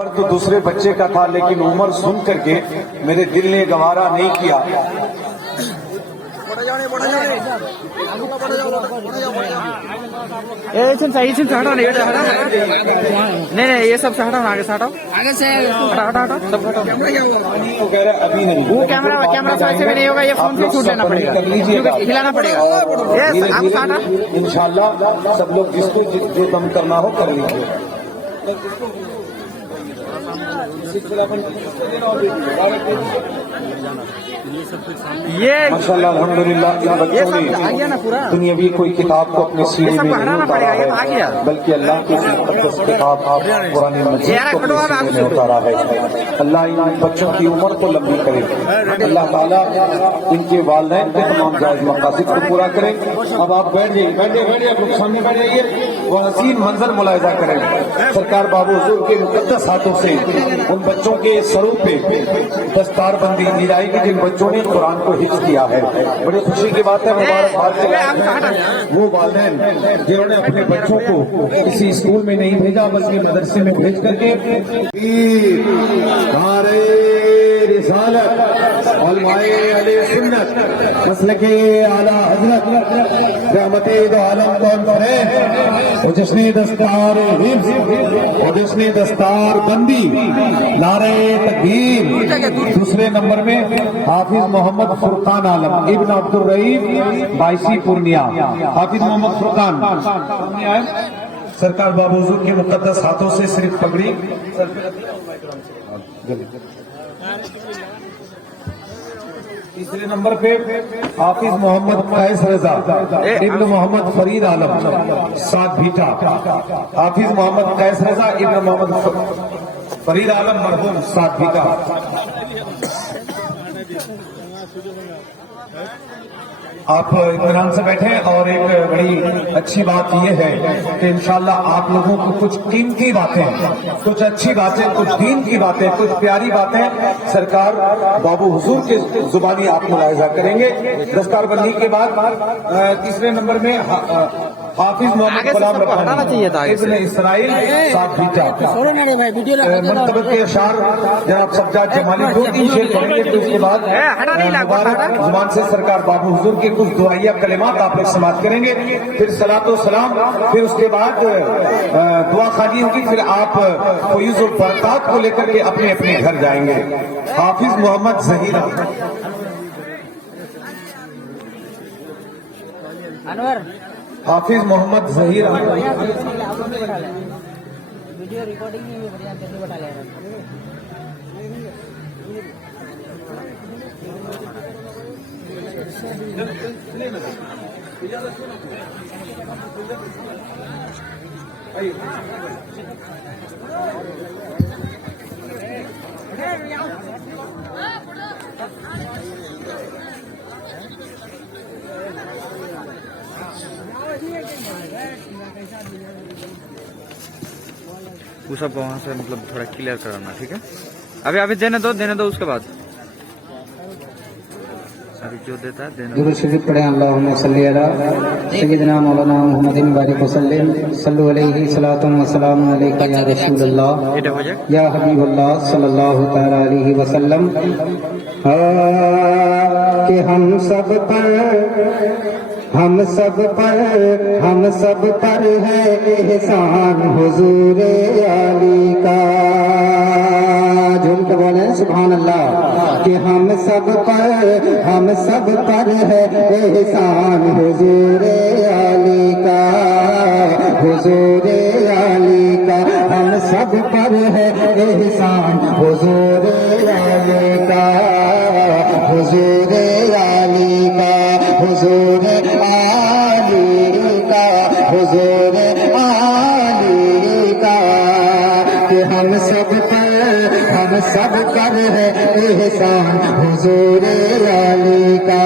पर तो दूसरे बच्चे का था, लेकिन उम्र सुन करके मेरे दिल ने गवारा नहीं किया। नहीं ये सब से हटाओ, आगे से हटाओ, आगे से हटा सब हटाओ। अभी नहीं, वो कैमरा से ऐसे भी नहीं होगा, ये फोन से शूट लेना पड़ेगा, हिलाना पड़ेगा। इंशाल्लाह सब लोग जिसको जो कम करना हो कर लीजिए। ये माशाल्लाह अल्हम्दुलिल्लाह इन बच्चों ने दुनियावी कोई किताब को अपने सीने में नहीं उतारा है, बल्कि अल्लाह की मुक़द्दस किताब कुरान मजीद को अपने सीने में उतारा है। अल्लाह इन बच्चों की उम्र को लंबी करे, अल्लाह ताला इनके वालिदैन के तमाम जायज़ मक़ासिद को पूरा करे। अब आप बैठ जाइए, आप लोग सामने बैठ जाइए, वो हसीन मंजर मुलाहिजा करें। सरकार बाबू हुजूर के मुक़द्दस हाथों से उन बच्चों के सरों पे दस्तार बंदी की जाएगी जिन बच्चों ने कुरान को हिफ्ज़ किया है। बड़ी खुशी की बात है, मुबारकबाद वो वालिदैन जिन्होंने अपने बच्चों को किसी स्कूल में नहीं भेजा बल्कि मदरसे में भेज करके रिसालत उलमाए अहले सुन्नत मसलके आला हज़रत रहमते दो आलम कौन करे वो जिसने दस्तार हिफ्ज़ और जिसने दस्तार बंदी नारे तकबीर। दूसरे नंबर में हाफिज मोहम्मद फुरकान आलम इब्न अब्दुल रहीम बाइसी पूर्णिया। हाफिज मोहम्मद फुरकान सरकार बाबू हुजूर के मुक़द्दस हाथों से सिर्फ पगड़ी। तीसरे नंबर पे हाफिज मोहम्मद कैस रजा इब्न मोहम्मद फरीद आलम सात भीटा। हाफिज मोहम्मद कैस रजा इब्न मोहम्मद फरीद आलम मरहूम सात भीटा। आप इत्मीनान से बैठे और एक बड़ी अच्छी बात यह है कि इंशाल्लाह आप लोगों को कुछ कीमती बातें, कुछ अच्छी बातें, कुछ दीन की बातें, कुछ प्यारी बातें सरकार बाबू हुजूर के जुबानी आप मुलाहिजा करेंगे। दस्तार बंदी के बाद तीसरे नंबर में हाफिज मोहम्मद गुलाम रब्बानी इब्न इसराइल सात भीटा। मंतबत के अशार जनाब सज्जाद जमाली दो तीन शेर पढ़ेंगे, तो उसके बाद मुबारक जुबान से सरकार बाबू हुजूर के कुछ दुआइया कलिमात आप लोग समाप्त करेंगे, फिर सलातो सलाम, फिर उसके बाद दुआ खाली होगी, फिर आप फयूज़ और बरक़ात को लेकर के अपने अपने घर जाएंगे। हाफिज मोहम्मद ज़हीरा हाफिज मोहम्मद ज़हीरा वीडियो रिकॉर्डिंग में बढ़िया बता ले रहा वो सब वहाँ से मतलब थोड़ा क्लियर कराना, ठीक है। अभी देने दो उसके बाद अभी जो देता है देने दुरूद शरीफ पढ़े। अल्लाहुम्मा सल्ली अला सय्यिदिना मौलाना मुहम्मदिन बारिक वसल्लिम सल्लु अलैहि सलातुम व सलामुन अलैका या रसूलल्लाह या हबीबल्लाह सल्लल्लाहु तआला अलैहि वसल्लम। कि हम सब पर है एहसान हुजूर आली का। झूम के बोले सुभान अल्लाह। कि हम सब पर है एहसान हुजूर आली का, हुजूर आली का। हम सब पर है एहसान हुजूर आली का, हुजूर आली का, हुजूर आली का, हुजूर आली का। कि हम सब पर है एहसान हुजूर आली का,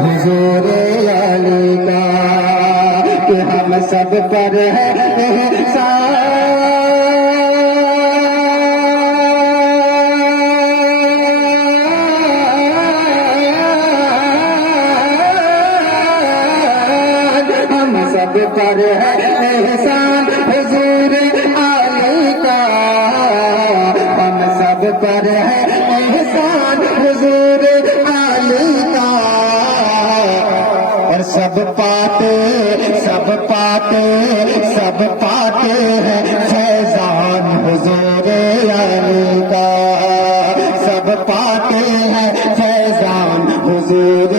हुजूर आली का। कि हम सब पर है एहसान पर है एहसान हुजूर आली का, پر ہے احسان حضور علی کا، اور سب پاتے ہیں فیضان حضور علی کا، سب پاتے ہیں فیضان حضور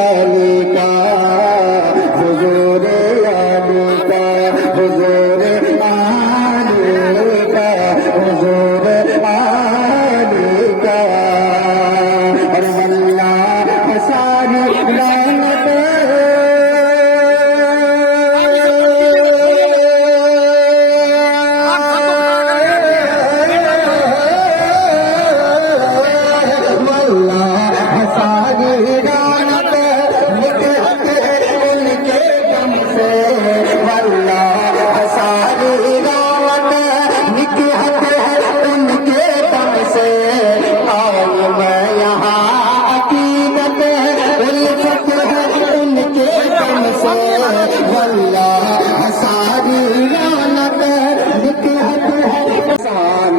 علی کا، حضور علی کا، حضور علی کا، حضور علی کا، اور اللہ ساری رحمت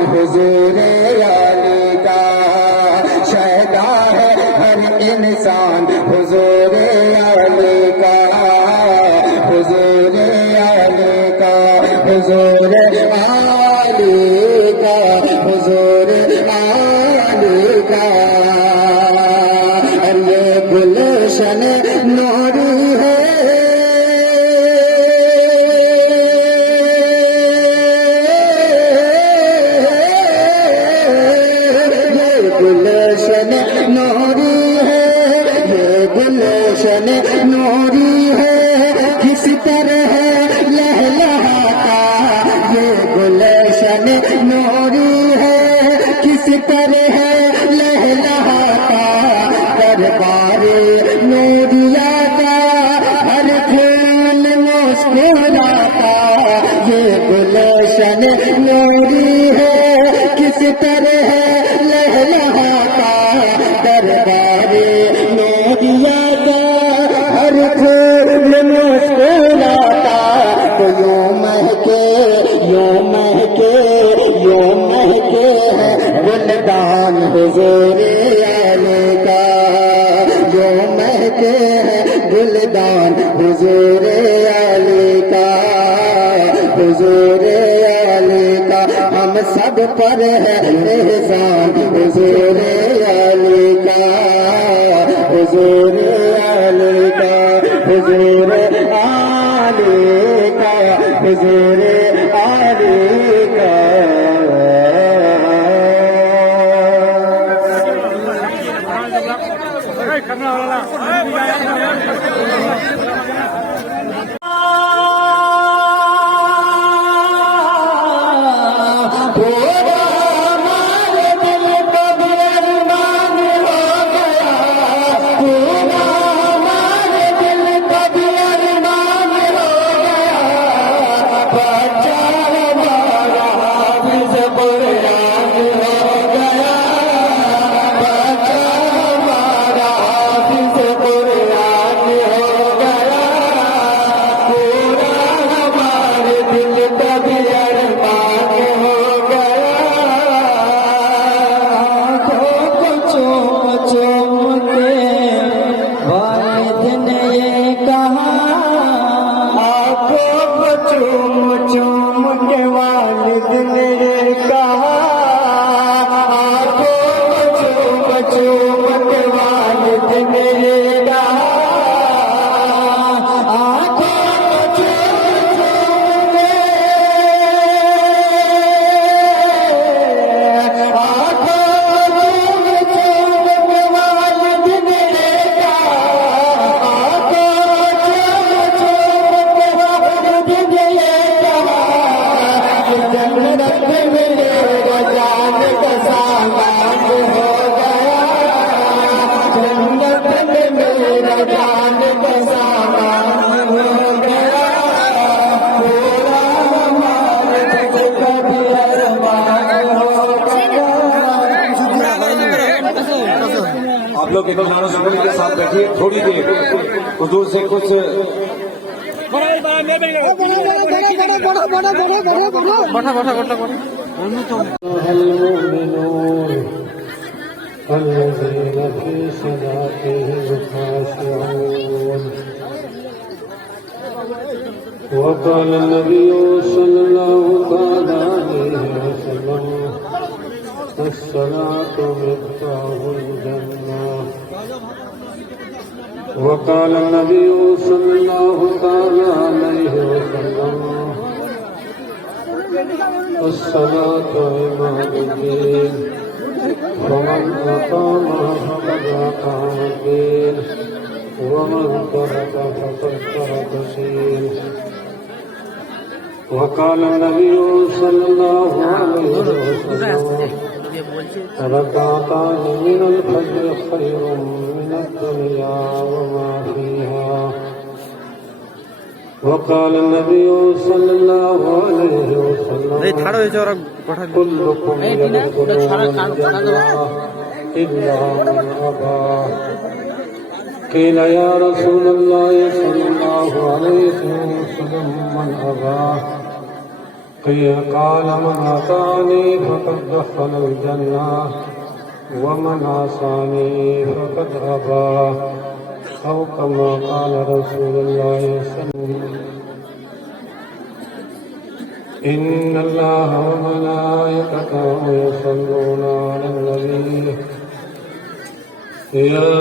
حضور علی کا، شہدا ہے ہر انسان حضور علی کا، حضور علی کا، حضور علی کا، حضور علی کا، اور یہ گلشن نوری ہے، گلشن نوری ہے، یہ گلشن نوری ہے، کس طرح لہلہاتا، یہ گلشن نوری ہے، کس طرح لہلہاتا، دربار نوریا کا ہر پھول مسکراتا، یہ گلشن نوری ہے، کس طرح لہلہاتا، دربار نوریا کا ہر پھول مسکراتا، تو یوں مہکے ہے گلدان حضور علی کا، یوں مہکے ہے گلدان حضور علی کا، حضور علی کا، ہم سب پر ہے احسان حضور علی کا، حضور علی کا، حضور علی کا، حضور علی کا، आप लोग एक जानवर के साथ बैठिए थोड़ी देर, हुजूर से कुछ बड़ा المؤمنون الذين في صلاتهم خاشعون وقال النبي صلى الله عليه وسلم الصلاة مفتاح الجنة وقال النبي صلى الله عليه وسلم الصلاة عماد الدين فمن أقامها فقد أقام الدين ومن ترك فقد ترك الدين وقال النبي صلى الله عليه وسلم ركعتان من الفجر خير من الدنيا وما فيها وقال النبي صلى الله عليه وسلم كلكم يدخلون الجنة إلا من أبى قيل يا رسول الله صلى الله عليه وسلم من أبى قال من أطاعني فقد دخل الجنة ومن عصاني فقد أبى أو كما قال رسول الله صلى الله عليه وسلم إن الله وملائكته يصلون على النبي يا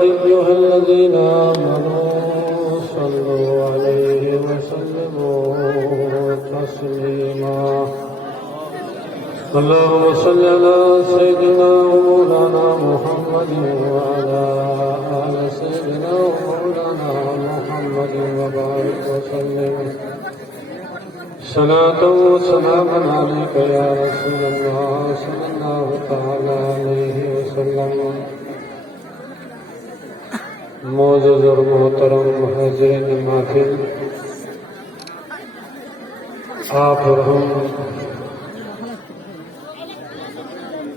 أيها الذين آمنوا صلوا عليه وسلموا تسليما اللهم صل على سيدنا ومولانا محمد وعلى آل سيدنا ومولانا محمد وبارك وسلم صلاة وسلاما عليك يا رسول الله صلى الله تعالى عليه وسلم معزز اور محترم حاضرین محفل، آپ اور ہم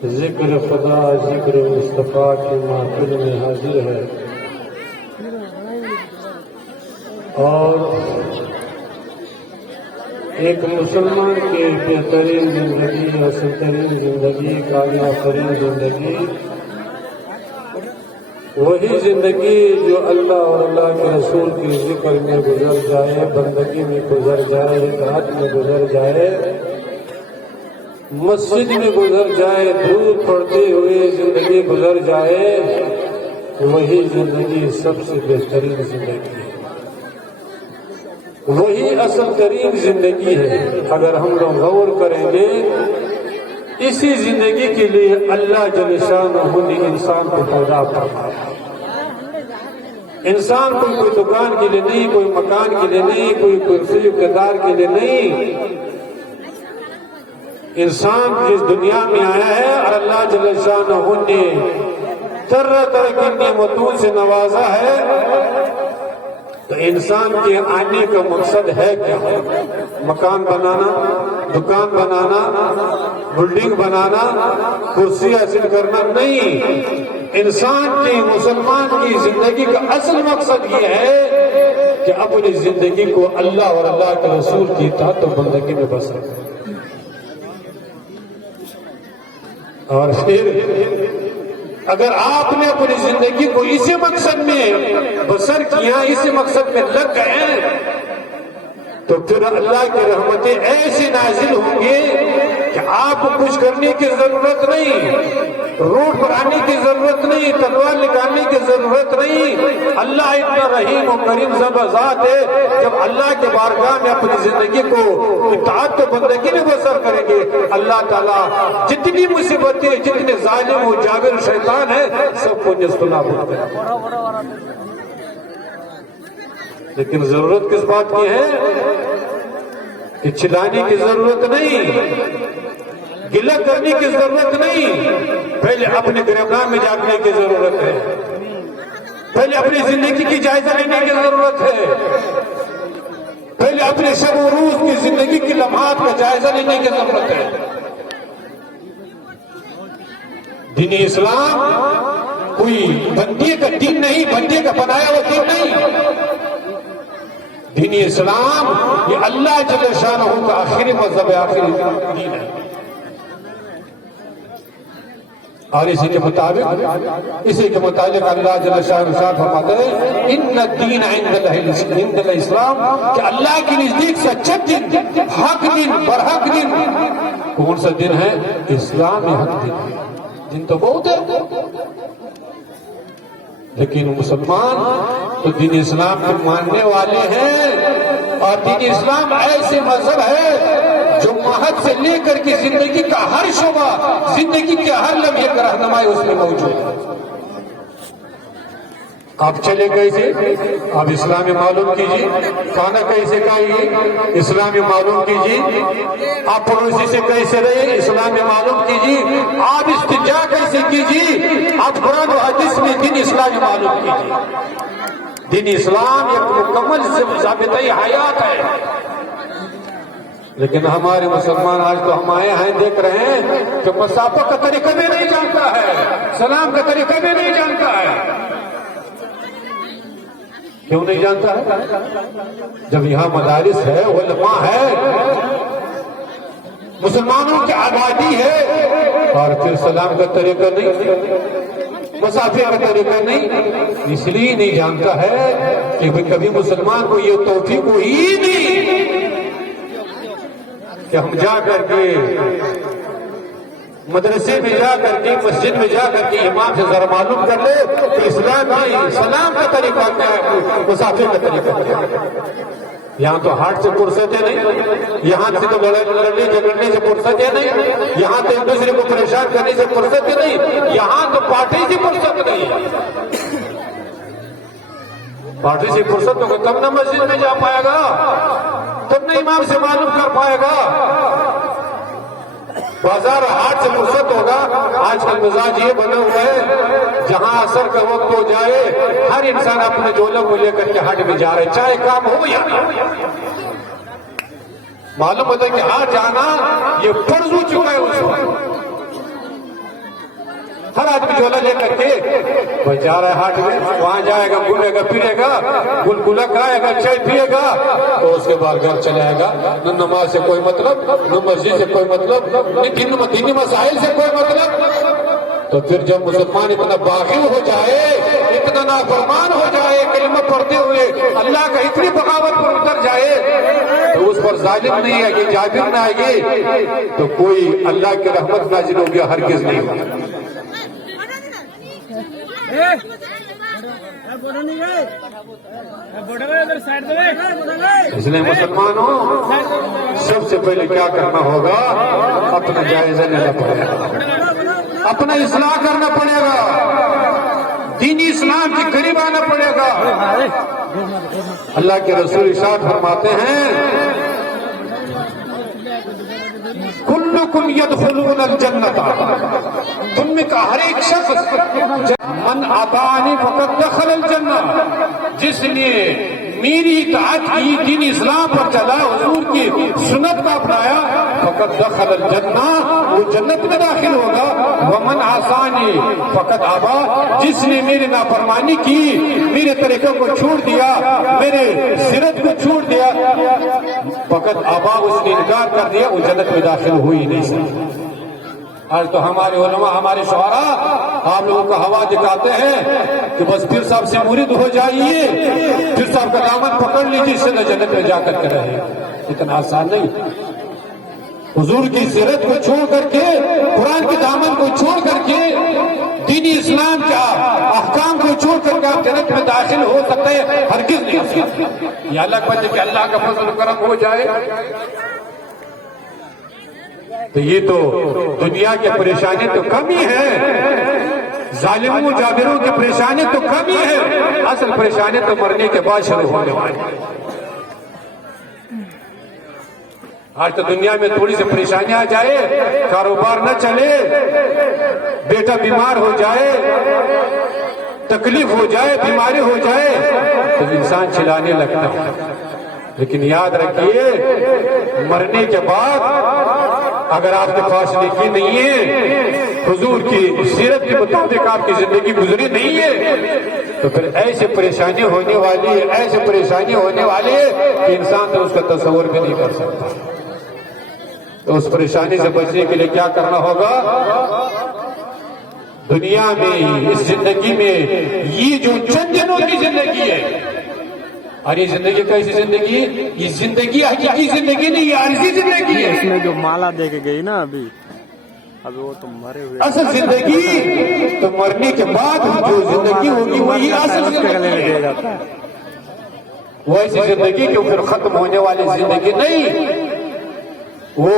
ذکر خدا ذکر مصطفیٰ کی محفل میں حاضر ہے اور ایک مسلمان کی بہترین زندگی اصل ترین زندگی کامیاب ترین زندگی وہی زندگی جو اللہ اور اللہ کے رسول کی ذکر میں گزر جائے، بندگی میں گزر جائے، اطاعت میں گزر جائے، مسجد میں گزر جائے، دودھ پڑتے ہوئے زندگی گزر جائے، وہی زندگی سب سے بہترین زندگی ہے، وہی اصل ترین زندگی ہے۔ اگر ہم لوگ غور کریں گے اسی زندگی کے لیے اللہ جل شانہ نے انسان کو پیدا فرمایا۔ انسان کوئی دکان کے لیے نہیں، کوئی مکان کے لیے نہیں، کوئی کرسی اقتدار کے لیے نہیں، انسان جس دنیا میں آیا ہے اور اللہ جل شانہ نے طرح طرح کی نعمتوں سے نوازا ہے، تو انسان کے آنے کا مقصد ہے کیا؟ مکان بنانا، دکان بنانا، بلڈنگ بنانا، کرسی حاصل کرنا نہیں۔ انسان کی، مسلمان کی زندگی کا اصل مقصد یہ ہے کہ اپنی زندگی کو اللہ اور اللہ کے رسول کی اطاعت و بندگی میں بسر کرے، اور پھر اگر آپ نے اپنی زندگی کو اسی مقصد میں بسر کیا، اسی مقصد میں لگ گئے، تو پھر اللہ کی رحمتیں ایسی نازل ہوں گے کہ آپ کو کچھ کرنے کی ضرورت نہیں، روڈ پر آنے کی ضرورت نہیں، تلوار نکالنے کی ضرورت نہیں۔ اللہ اتنا رحیم و کریم ذات ہے، جب اللہ کے بارگاہ میں اپنی زندگی کو اطاعت و بندگی میں بسر کریں گے، اللہ تعالیٰ جتنی مصیبتیں، جتنے ظالم و جابر شیطان ہیں، سب کو نیست و نابود کریں گے۔ لیکن ضرورت کس بات کی ہے کہ چلانے کی ضرورت نہیں، گلہ کرنے کی ضرورت نہیں، پہلے اپنے گرہگاہ میں جاگنے کی ضرورت ہے، پہلے اپنی زندگی کی جائزہ لینے کی ضرورت ہے، پہلے اپنے شب و روز کی زندگی کی لمحات کا جائزہ لینے کی ضرورت ہے۔ دین اسلام کوئی بندے کا دین نہیں، بندے کا بنایا ہوا دین نہیں۔ دین اسلام یہ اللہ جل شانہ کا آخری مذہب ہے، آخری دین ہے۔ اور اسی کے مطابق اللہ جل شانہ فرماتے ہیں ان الدین عند الاسلام کہ اللہ کے نزدیک سچا دن، حق دن، برحق دن کون سا دن ہے؟ اسلام حق دن۔ دن تو بہت ہے، لیکن مسلمان تو دین اسلام کو ماننے والے ہیں، اور دین اسلام ایسے مذہب ہے جو مہد سے لے کر کے زندگی کا ہر شعبہ، زندگی کے ہر لمحے کا رہنمائی اس میں موجود ہے۔ آپ چلے کیسے؟ آپ اسلام معلوم کیجیے، کھانا کیسے کھائیے، اسلام معلوم کیجیے، آپ پڑوسی سے کیسے رہے، اسلام معلوم کیجیے، آپ استنجا کیسے کیجیے، آپ قرآن و حدیث میں دین اسلام معلوم کیجیے۔ دین اسلام ایک مکمل ضابطۂ حیات ہے، لیکن ہمارے مسلمان آج تو ہم آئے ہیں دیکھ رہے ہیں کہ مسافہ کا طریقہ بھی نہیں جانتا ہے، سلام کا طریقہ بھی نہیں جانتا ہے۔ کیوں نہیں جانتا ہے؟ جب یہاں مدارس ہے، علماء ہے، مسلمانوں کی آبادی ہے، اور پھر سلام کا طریقہ نہیں، مسافے کا طریقہ نہیں، اس لیے نہیں جانتا ہے کہ کبھی مسلمان کو یہ توفیق ہوئی نہیں کہ ہم جا کر کے مدرسے میں جا کر کے، مسجد میں جا کر کے امام سے ذرا معلوم کر لے کہ اسلام کا سلام کا طریقہ کیا ہے، مسافر کا طریقہ کیا ہے۔ یہاں تو ہاتھ سے فرصت ہے نہیں، یہاں سے تو لڑنے جھگڑنے سے فرصت ہے نہیں، یہاں تو ایک دوسرے کو پریشان کرنے سے فرصت ہے نہیں، یہاں تو پارٹی سے فرصت نہیں۔ پارٹی سے فرصت ہوگا تب نہ مسجد میں جا پائے گا، تب نہ امام سے معلوم کر پائے گا۔ بازار ہاتھ سے فرصت ہوگا۔ آج کل مزاج یہ بنا ہوا ہے جہاں عصر کا وقت ہو جائے ہر انسان اپنے جھولے کو لے کر کے ہٹ میں جا رہے، چاہے کام ہو یا نہ ہو۔ معلوم ہوتا ہے کہ ہاتھ جانا یہ فرض ہو چکا ہے اس وقت۔ ہر آدمی جھولا لے کر کے وہ جا رہا ہے ہاٹ میں، وہاں جائے گا، گھومے گا، پھرے گا، گلگلا کھائے گا، چائے پیے گا، تو اس کے بعد گھر چلے گا۔ نہ نماز سے کوئی مطلب، نہ مسجد سے کوئی مطلب، نہ دینی مسائل سے کوئی مطلب۔ تو پھر جب مسلمان اتنا باغی ہو جائے، اتنا نافرمان ہو جائے، کلمہ پڑھتے ہوئے اللہ کا اتنی بغاوت پر اتر جائے تو اس پر ظالم نہیں آئے گی، جابر نہ آئے گی، تو کوئی اللہ کی رحمت نازل ہوگی ہرگز نہیں ہوگی۔ اس لیے مسلمانوں سب سے پہلے کیا کرنا ہوگا؟ اپنا جائزہ لینا پڑے گا، اپنا اصلاح کرنا پڑے گا، دینی اسلام کے قریب آنا پڑے گا۔ اللہ کے رسول ارشاد فرماتے ہیں کلکم یدخلون الجنت، تم میں کا ہر ایک شخص من اطاعنی فقد دخل الجنہ، جس نے میری اطاعت کی، دین اسلام پر چلا، حضور کی سنت کا اپنایا، فقد دخل الجنہ، وہ جنت میں داخل ہوگا۔ ومن عصانی فقد ابا، جس نے میری نافرمانی کی، میرے طریقے کو چھوڑ دیا، میرے سیرت کو چھوڑ دیا، فقد ابا، اس نے انکار کر دیا، وہ جنت میں داخل ہو ہی نہیں سکتا۔ آج تو ہمارے علماء، ہمارے شعراء آپ لوگوں کا ہوا دکھاتے ہیں کہ بس پیر صاحب سے مرید ہو جائیے، پیر صاحب کا دامن پکڑ لیجیے، اس سے جنت میں جا کر کے رہے۔ اتنا آسان نہیں۔ حضور کی سیرت کو چھوڑ کر کے، قرآن کے دامن کو چھوڑ کر کے، دینی اسلام کا احکام کو چھوڑ کر کے آپ جنت میں داخل ہو سکتے ہیں؟ ہرگز نہیں ہو سکتے۔ یہ اللہ کا کہ اللہ کا فضل و کرم ہو جائے۔ تو یہ تو دنیا کی پریشانی تو کم ہی ہے، ظالموں جابروں کی پریشانی تو کم ہی ہے، اصل پریشانی تو مرنے کے بعد شروع ہونے والی ہے۔ آج تو دنیا میں تھوڑی سی پریشانی آ جائے، کاروبار نہ چلے، بیٹا بیمار ہو جائے، تکلیف ہو جائے، بیماری ہو جائے تو انسان چلانے لگتا ہے۔ لیکن یاد رکھیے مرنے کے بعد اگر آپ کے پاس نیکی نہیں ہے، حضور کی سیرت کے مطابق آپ کی زندگی گزری نہیں ہے، تو پھر ایسی پریشانی ہونے والی ہے، ایسی پریشانی ہونے والی ہے کہ انسان تو اس کا تصور بھی نہیں کر سکتا۔ تو اس پریشانی سے بچنے کے لیے کیا کرنا ہوگا؟ दुनिया में इस जिंदगी में ये जो चंद दिनों की जिंदगी है, और ये जिंदगी कैसी जिंदगी? ये जिंदगी हकीकी जिंदगी नहीं, ये आरजी जिंदगी है। इसमें जो माला दे के गई ना अभी वो तो मरे हुए। असल जिंदगी तो मरने के बाद जो जिंदगी होगी वही असल जिंदगी है। वो ऐसी जिंदगी जो फिर खत्म होने वाली जिंदगी नहीं, वो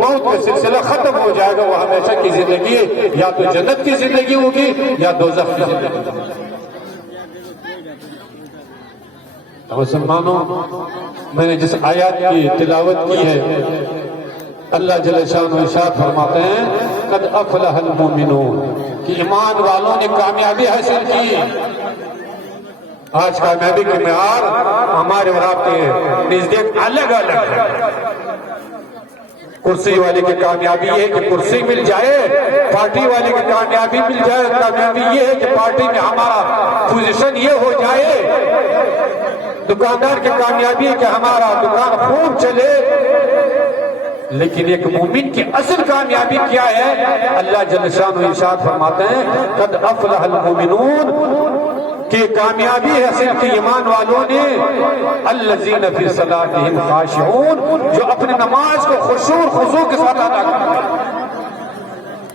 मौत का सिलसिला खत्म हो जाएगा। वो हमेशा की जिंदगी या तो जन्नत की जिंदगी होगी या दोज़ख की जिंदगी। मुसलमानों, मैंने जिस आयत की तिलावत की है, अल्लाह जल्ल शान इरशाद फरमाते हैं, कद अफलहल मोमिनून, कि ईमान वालों ने कामयाबी हासिल की। आज कामयाबी के मेयार हमारे और आपके नजदीक अलग अलग है। कुर्सी वाले की कामयाबी ये है कि कुर्सी मिल जाए, पार्टी वाले की कामयाबी मिल जाए, कामयाबी ये है कि पार्टी में हमारा पोजीशन ये हो जाए। दुकानदार की कामयाबी है कि हमारा दुकान खूब चले। लेकिन एक मोमिन की असल कामयाबी क्या है? अल्लाह जल्ल शान इरशाद फरमाते हैं, कद अफलहल मोमिनून, कि कामयाबी हासिल की ईमान वालों ने, अल्लज़ीना फी सलातिहिम खाशिऊन, जो अपनी नमाज को खुशू खुशू के साथ अदा करते हैं।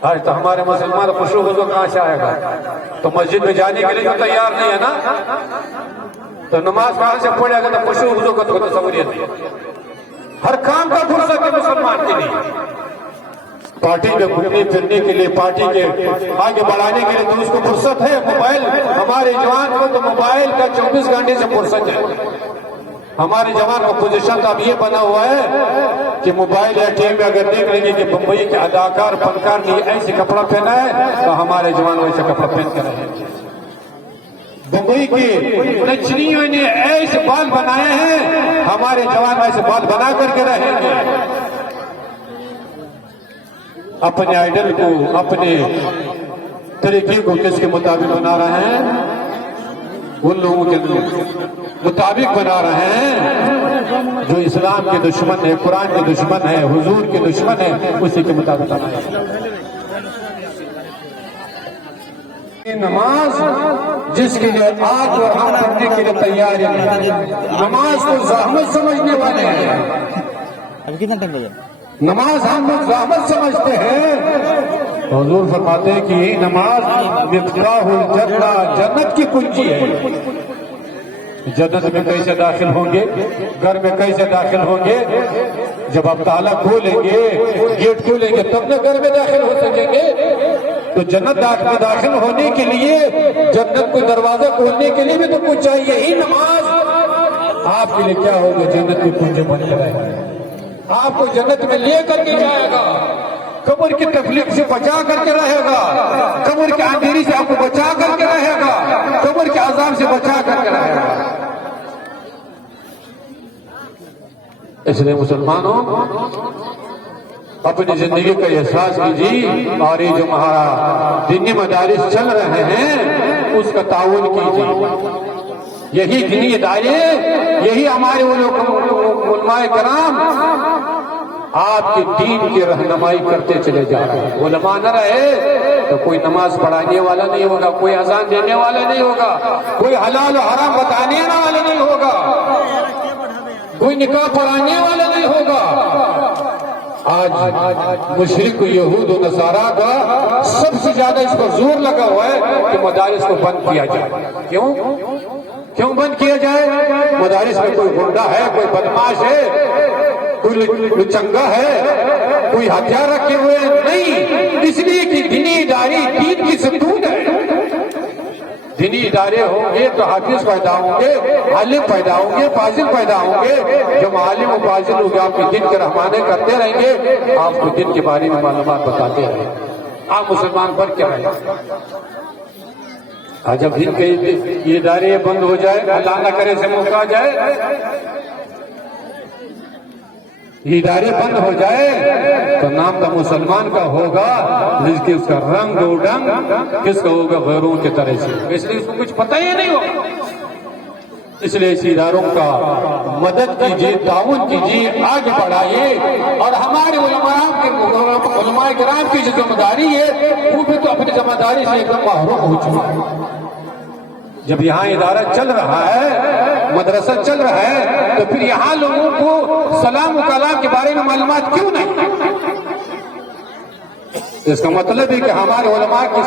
आज तो हमारे मुसलमान खुशू खुशू कहां से आएगा? तो मस्जिद में जाने के लिए तो तैयार नहीं है ना, तो नमाज कहां से पढ़ेगा? तो खुशू खुशू का तो तस्वीर नहीं। हर काम का फुर्सत है मुसलमान के लिए। पार्टी में घूमने फिरने के लिए, पार्टी के आगे बढ़ाने के लिए तो उसको फुर्सत है। मोबाइल, हमारे जवान को तो मोबाइल का 24 घंटे से फुर्सत है। हमारे जवान का पोजीशन तो अब ये बना हुआ है कि मोबाइल या टीवी में अगर देख लेंगे कि बम्बई के अदाकार फनकार ने ऐसे कपड़ा पहना है, तो हमारे जवान वैसे कपड़ा पहन कर रहेंगे। बम्बई के नचनियों ने ऐसे बाल बनाए हैं, हमारे जवान ऐसे बाल बना करके रहेंगे। अपने आइडल को, अपने तरीके को किसके मुताबिक बना रहे हैं? उन लोगों के मुताबिक बना रहे हैं जो इस्लाम के दुश्मन है, कुरान के दुश्मन है, हुजूर के दुश्मन है, उसी के मुताबिक बना रहे हैं। नमाज जिसके लिए आग और हम पढ़ने के लिए तैयार हैं, नमाज को ज़हमत समझने वाले हैं। अभी कितना टाइम बजा? नमाज हम लोग ज़हमत समझते हैं। हुजूर फरमाते हैं कि नमाज मिफ्ताहुल जन्ना, जन्नत की कुंजी है। जन्नत में कैसे दाखिल होंगे? घर में कैसे दाखिल होंगे? जब आप ताला खोलेंगे, गेट खोलेंगे, तब न घर में दाखिल हो सकेंगे। तो जन्नत में दाखिल होने के लिए, जन्नत को दरवाजा खोलने के लिए भी तो कुछ चाहिए ही। नमाज आपके लिए क्या होगा? जन्नत की कुंजी बन जाएगा, आपको जन्नत में ले करके जाएगा, कब्र की तकलीफ से बचा करके रहेगा, कब्र के अंधेरी से आपको बचा करके रहेगा, कब्र के अजाब से बचा करके रहेगा। इसलिए मुसलमानों, अपनी जिंदगी का एहसास कीजिए और ये जो हमारा दीनी मदारिस चल रहे हैं उसका ताउन कीजिए। यही दीनी इदारे, यही हमारे वो लोग उलमाए कराम आपके दीन की रहनुमाई करते चले जा रहे हैं। उलमा न रहे तो कोई नमाज पढ़ाने वाला नहीं होगा, कोई अजान देने वाला नहीं होगा, कोई हलाल और हराम बताने वाला नहीं होगा, कोई निकाह पढ़ाने वाला नहीं होगा। आज मुशरिक यहूद और नसारा का सबसे ज्यादा इस पर जोर लगा हुआ है कि मदारिस को बंद किया जाए। क्यों बंद किया जाए? मदारिस में कोई गुंडा है, कोई बदमाश है, कोई चंगा है, कोई हथियार रखे हुए नहीं, इसलिए कि दीनी इदारे दीन की सतून है। दीनी इदारे होंगे तो हाफिज पैदा होंगे, आलिम पैदा होंगे, फाजिल पैदा होंगे। जब आलिम और फाजिल होंगे आपके दिन के रहमाने करते रहेंगे, आपको दिन के बारे में मालूमात बताते रहेंगे। आप मुसलमान पर क्या है? जब दिन के ये इदारे बंद हो जाए, अल्लाह न करे से मौका आ जाए, ये इदारे बंद हो जाए तो नाम तो मुसलमान का होगा, लेकिन उसका रंग उडंग किसका होगा? गैरों की तरह से। इसलिए उसको कुछ पता ही नहीं होगा। इसलिए इस इदारों का मदद कीजिए, ताउन कीजिए, आगे बढ़ाइए। और हमारे उलमा किराम की जो जिम्मेदारी है वो भी तो अपनी जिम्मेदारी से एकदम महरूम हो चुका है। जब यहाँ इदारा चल रहा है, मदरसा चल रहा है, तो फिर यहाँ लोगों को सलाम व कलाम के बारे में मालूमात क्यों नहीं? इसका मतलब है कि हमारे उलमा की